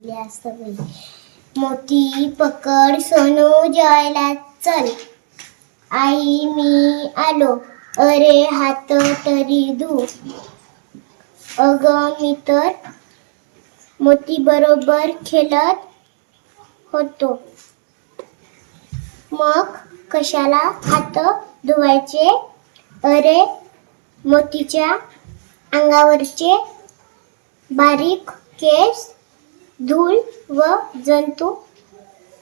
सवयी मोठी पकड सोनू जेवायला चल. आई मी आलो, अरे हात तरी धू. अग मी तर मोती बरोबर खेळत होतो. मग कशाला हात धुवायचे? अरे मोतीच्या अंगावरचे बारीक केस धूळ व जंतू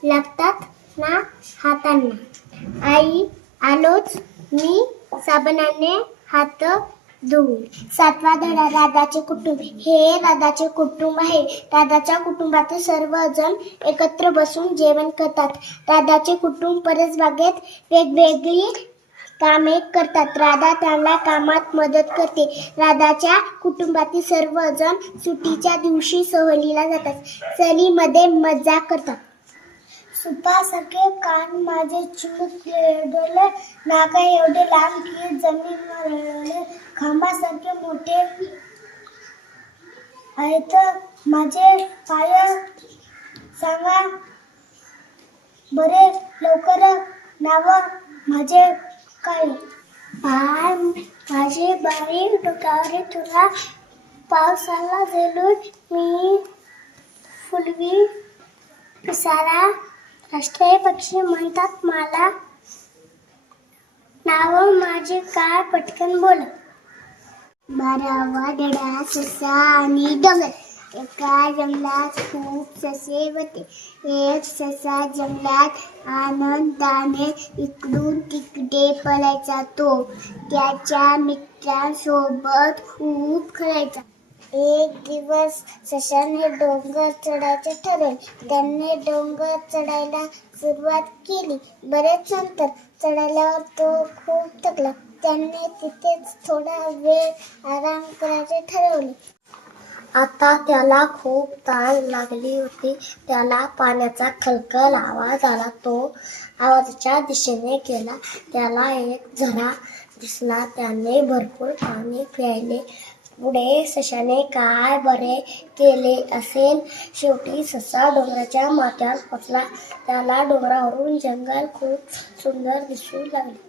लागतात ना हातांना. आई आलोच मी साबणाने हात धुवू. 7वा धडा राधाचे कुटुंब. हे राधाचे कुटुंब आहे. राधाच्या कुटुंबातील सर्वजण एकत्र बसून जेवण करतात. राधाचे कुटुंब परसबागेत वेगवेगळी कामे करतात. राधा त्यांना कामात मदत करते. राधाच्या कुटुंबातील सर्वजण सुट्टीच्या दिवशी सहलीला जातात. सहलीमध्ये मजा करतात. सुपासारखे कान माझे चिमूट लेडले, नाका एवढे लांब की जमीन रळले, खांबासारखे मोठे आहेत माझे पाय. सांगा बरे लवकर नाव माझे काय? पाय माझे बारीक डोक्यावर तुला पावसाला झेलून मी फुलवी पिसारा. राष्ट्रीय पक्षी म्हणतात मला. नाव माझे काय? पटकन बोल. 12वा धडा ससा आणि डोंगर. एका जंगलात खूप ससे होते. एक ससा जंगलात आनंदाने इकडून तिकडे पळायचा. तो त्याच्या मित्रांसोबत खूप खेळायचा. एक दिवस सशाने डोंगर चढायचे ठरवले. त्याने डोंगर चढायला सुरुवात केली. बरेच नंतर चढायल्यावर तो खूप थकला. त्याने तिथेच थोडा वेळ आराम करायचे ठरवले. आता त्याला खूप तहान लागली होती. त्याला पाण्याचा खलखल आवाज आला. तो आवाजाच्या दिशेने गेला. त्याला एक झरा दिसला. त्याने भरपूर पाणी प्यायले. पुढे सशाने काय बरे केले असेल. शेवटी ससा डोंगराच्या माथ्यावर पोचला. त्याला डोंगरावरून जंगल खूप सुंदर दिसू लागले.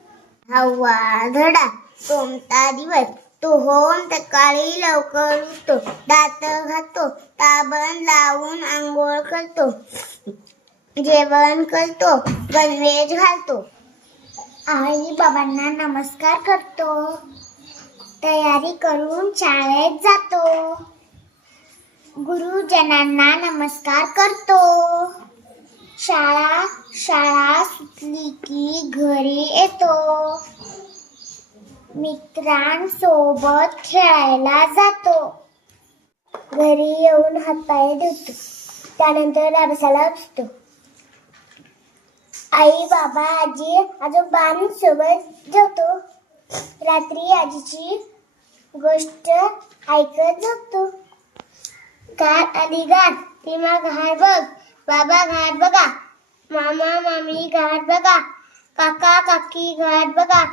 6वा धडा कोणता दिवस. तो होऊन सकाळी लवकर उठतो, दात घासतो, साबण लावून आंघोळ करतो, जेवण करतो, गणवेश घालतो, आई बाबांना नमस्कार करतो, तयारी करून शाळेत जातो, गुरुजनांना नमस्कार करतो. शाळा सुटली की घरी येतो. मित्रांसोबत खेळायला जातो. घरी येऊन हातपाय धुतो. त्यानंतर अभ्यासाला बसतो. आई बाबा आजी आजोबांसोबत जेवतो. रात्री आजीची गोष्ट ऐकत झोपतो. घाट आली घाट, रीमा घाट बघ, बाबा घाट बघा, मामा मामी घाट बघा, काका काकी घाट बघा,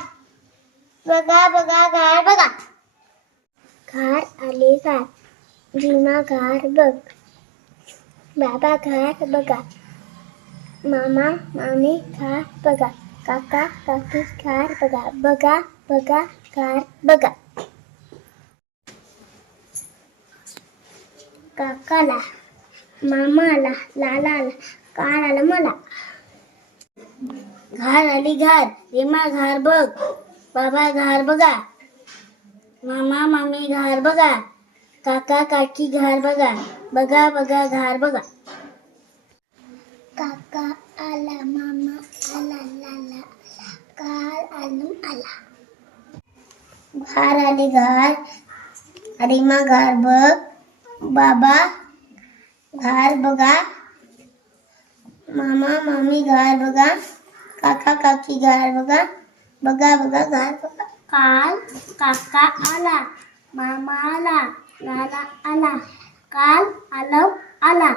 बघा बघा घाट बघा. घाट आली घाट, रीमा घाट बघ, बाबा घाट बघा, मामा मामी घाट बघा, काका काकी घाट बघा, बघा बघा घाट बघा. काकाला, मामाला, लालाला, कार आला मला. घाट आली घाट, रीमा घाट बघ, बाबा घाट बघा, मामा मामी घाट बघा, काका काकी घाट बघा, बघा बघा घाट बघा. काका आला, मामा आला, लाला आला, कार आलू आला. घाट आली घाट, रीमा घाट बघ, बाबा घाट बघा, मामा मामी घाट बघा, काका काकी घाट बघा, बघा बघा घाट बघा. काल काका आला, मामा आला, लाला आला, काल आला आला.